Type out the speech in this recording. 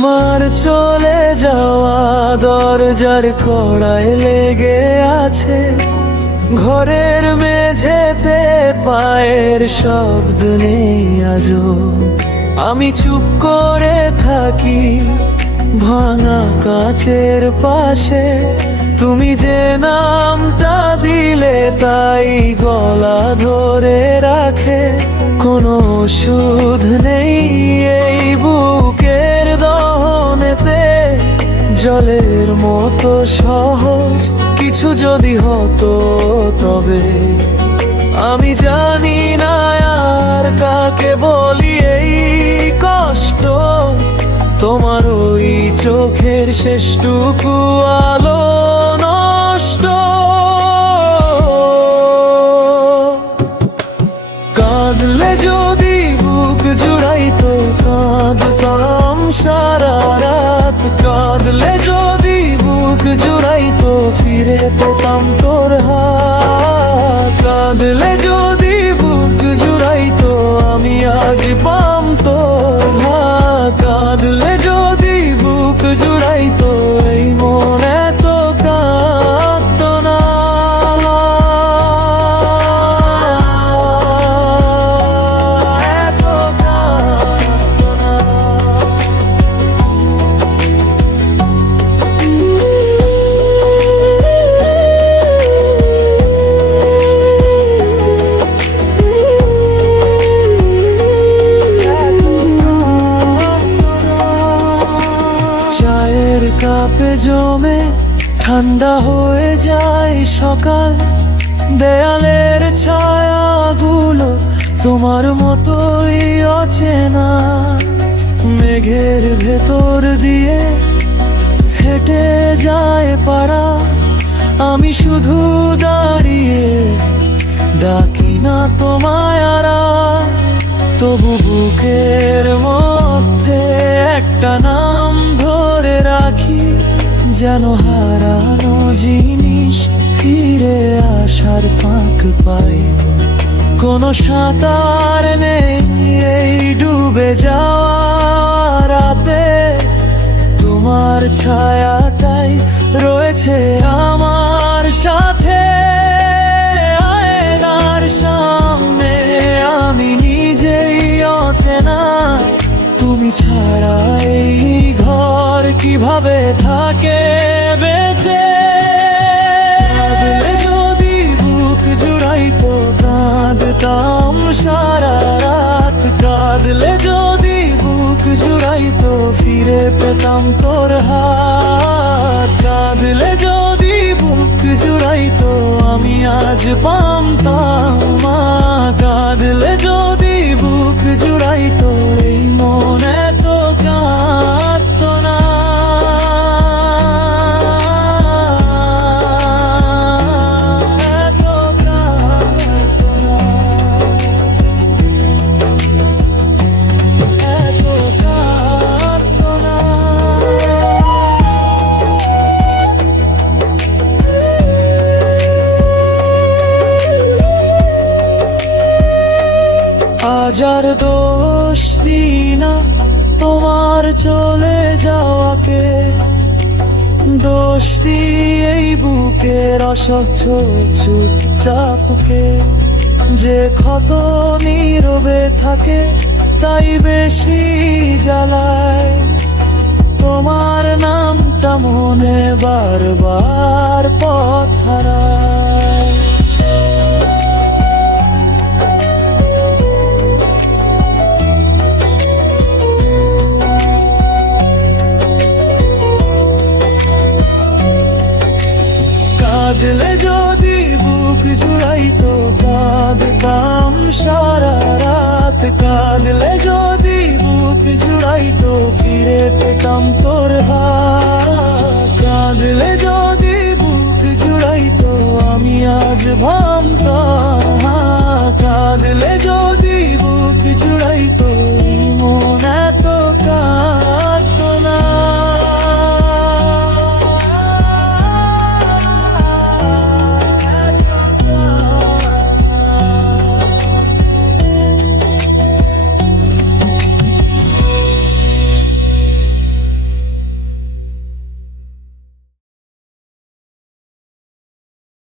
তোমার চলে যাওয়া দরজার কড়ায় লেগে আছে, ঘরের মেঝেতে পায়ের শব্দ নেই আজও। আমি চুপ করে থাকি ভাঙা কাচের পাশে, তুমি যে নামটা দিলে তাই গলা ধরে রাখে। কোনো ওষুধ নেই এই বুকের দহনেতে, জলের মতো সহজ কিছু যদি হতো তবে। আমি জানি না আর কাকে বলি এই কষ্ট, তোমার ওই চোখের শেষটুকু আলো নষ্ট। কাঁদলে যদি বুক জুড়াইতো কাঁদতাম সারা রাত, কাঁদলে যদি বুক জুড়াইতো ফিরে পেতাম তোর হাত। কাঁদলে যদি বুক জুড়াইতো আমি আজ পাম তোর হাত। কাঁদলে যদি বুক জুড়াইতো এই মনে তো কাঁদতো না। চায়ের কাপে জমে ঠান্ডা হয়ে যায় সকাল, দেয়ালের ছায়াগুলো তোমার মতোই অচেনা। মেঘের ভেতর দিয়ে হেঁটে যায় পাড়া, আমি শুধু দাঁড়িয়ে ডাকি না তোমায় আরা। তবু বুকের মধ্যে একটা নাম ধরে রাখি, যেন হারানো জিনিস ফিরে আসার ফাঁক পাই। কোনো সাঁতার নেই এই ডুবে যাওয়া রাতে, তোমার ছায়াটাই রয়েছে আমার সাথে। আয়নার সামনে আমি নিজেই অচেনা, তুমি ছাড়া এই ঘর কিভাবে থাকে বেঁচে। কাঁদলে যদি বুক জুড়াইতো কাঁদতাম সারা রাত, কাঁদলে যদি বুক জুড়াইতো ফিরে পেতাম তোর হাত। কাঁদলে যদি বুক জুড়াইতো আমি আজ পামতাম মা। কাঁদলে যদি বুক জুড়াইতো এই মনে তো কাঁদতো না। আজ আর দোষ দিই না তোমার চলে যাওয়াকে, দোষ দিই এই বুকের অসহ্য চুপচাপকে। যে ক্ষত নীরবে থাকে তাই বেশি জ্বালায়, তোমার নামটা মনে বারবার পথ হারায়। কাঁদলে যদি বুক জুড়াইতো কাঁদতাম সারা রাত। কাঁদলে যদি বুক জুড়াইতো ফিরে পেতাম তোর হাত। কাঁদলে যদি বুক জুড়াইতো আমি আজ ভাবতাম। কাঁদলে যদি বুক জুড়াইতো মন এত